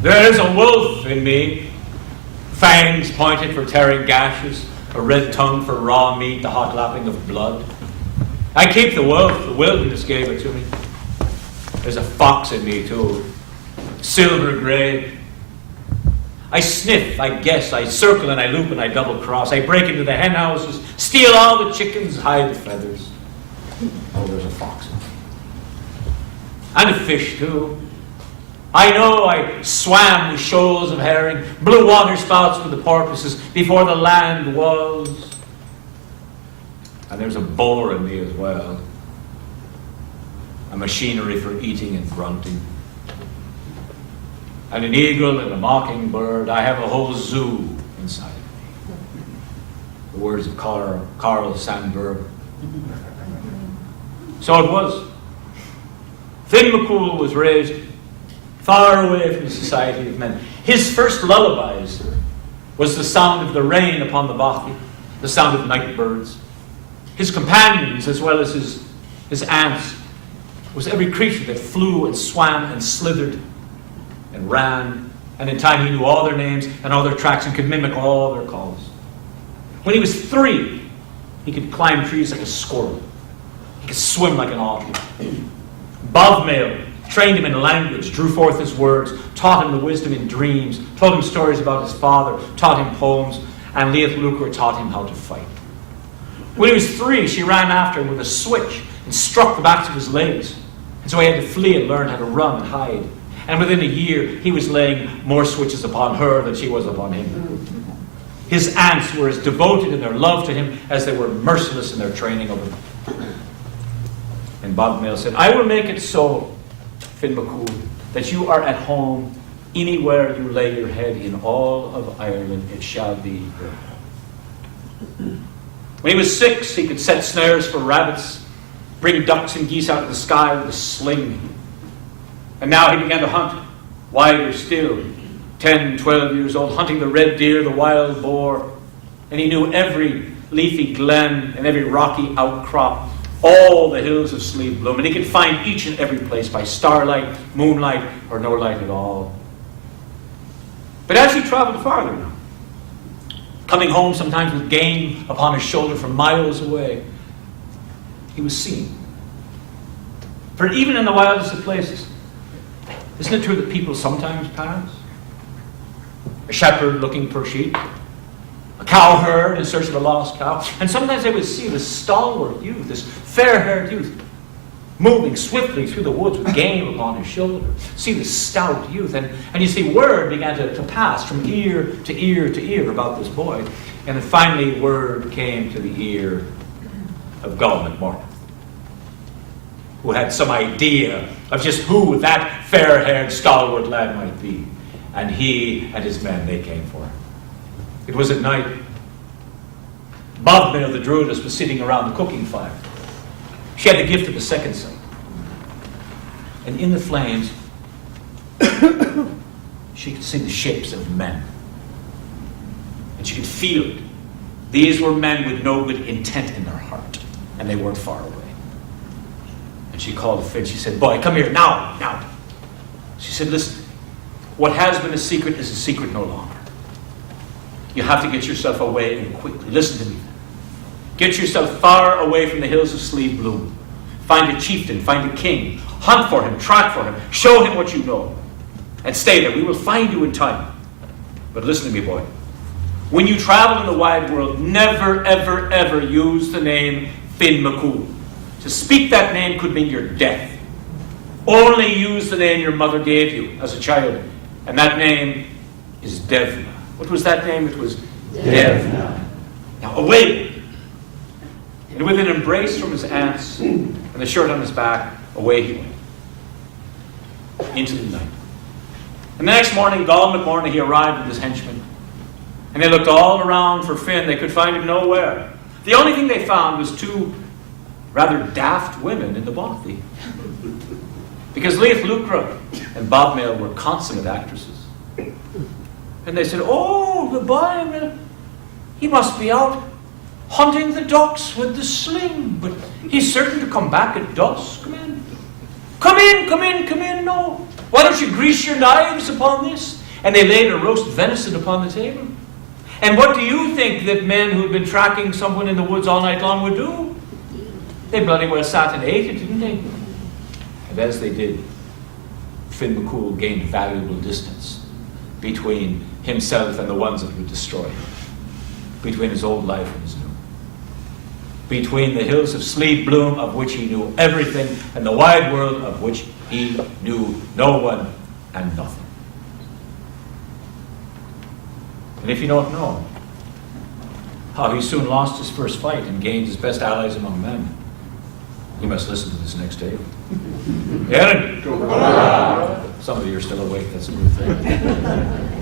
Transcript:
There's a wolf in me, fangs pointed for tearing gashes, a red tongue for raw meat, the hot lapping of blood. I keep the wolf, the wilderness gave it to me. There's a fox in me too, silver grey. I sniff, I guess, I circle and I loop and I double cross. I break into the hen houses, steal all the chickens, hide the feathers. Oh, there's a fox in me. And a fish too. I know I swam with shoals of herring, blue water spouts with the porpoises before the land was. And there's a boar in me as well. A machinery for eating and grunting. And an eagle and a mockingbird. I have a whole zoo inside of me. The words of Carl Sandburg. So it was. Finn McCool was raised far away from the society of men. His first lullabies was the sound of the rain upon the bothy, the sound of night birds. His companions, as well as his aunts, was every creature that flew and swam and slithered and ran, and in time he knew all their names and all their tracks and could mimic all their calls. When he was 3, he could climb trees like a squirrel. He could swim like an otter. Bovmail trained him in language, drew forth his words, taught him the wisdom in dreams, told him stories about his father, taught him poems, and Leith Lucre taught him how to fight. When he was 3, she ran after him with a switch and struck the backs of his legs. And so he had to flee and learn how to run and hide. And within a year, he was laying more switches upon her than she was upon him. His aunts were as devoted in their love to him as they were merciless in their training of him. And Bogmail said, I will make it so, Finn McCool, that you are at home anywhere you lay your head in all of Ireland, it shall be here. When he was 6, he could set snares for rabbits, bring ducks and geese out of the sky with a sling. And now he began to hunt, wider still, 10, 12 years old, hunting the red deer, the wild boar. And he knew every leafy glen and every rocky outcrop, all the hills of Slieve Bloom. And he could find each and every place by starlight, moonlight, or no light at all. But as he traveled farther now, coming home sometimes with game upon his shoulder from miles away, he was seen. For even in the wildest of places, isn't it true that people sometimes pass? A shepherd looking for sheep, a cowherd in search of a lost cow, and sometimes they would see this stalwart youth, this fair-haired youth, moving swiftly through the woods with game upon his shoulder. See this stout youth, and you see word began to pass from ear to ear to ear about this boy, and then finally word came to the ear of Gull McMorton, who had some idea of just who that fair-haired stalwart lad might be. And he and his men, they came for him. It was at night. Bogmail, the druidess, was sitting around the cooking fire. She had the gift of the second sight. And in the flames, she could see the shapes of men. And she could feel it. These were men with no good intent in their heart. And they weren't far away. And she called Finn. She said, boy, come here, now. She said, listen, what has been a secret is a secret no longer. You have to get yourself away and quickly. Listen to me. Get yourself far away from the hills of Slieve Bloom. Find a chieftain, find a king. Hunt for him, track for him. Show him what you know. And stay there. We will find you in time. But listen to me, boy. When you travel in the wide world, never, ever, ever use the name Finn McCool. To speak that name could mean your death. Only use the name your mother gave you as a child. And that name is Devna. What was that name? It was Devna. Now away. And with an embrace from his aunts and the shirt on his back, away he went. Into the night. And the next morning, Gull McMorton, he arrived with his henchmen. And they looked all around for Finn. They could find him nowhere. The only thing they found was 2 rather daft women in the bothy. Because Leith Lucre and Bogmail were consummate actresses. And they said, oh, the boy, he must be out hunting the ducks with the sling, but he's certain to come back at dusk, man. Come in, come in, come in, no. Why don't you grease your knives upon this? And they laid a roast venison upon the table. And what do you think that men who had been tracking someone in the woods all night long would do? They bloody well sat and ate it, didn't they? And as they did, Finn McCool gained valuable distance between himself and the ones that would destroy him, between his old life and his new, between the hills of Slieve Bloom, of which he knew everything, and the wide world of which he knew no one and nothing. And if you don't know how he soon lost his first fight and gained his best allies among men, you must listen to this next tale. Aaron! Some of you are still awake, that's a good thing.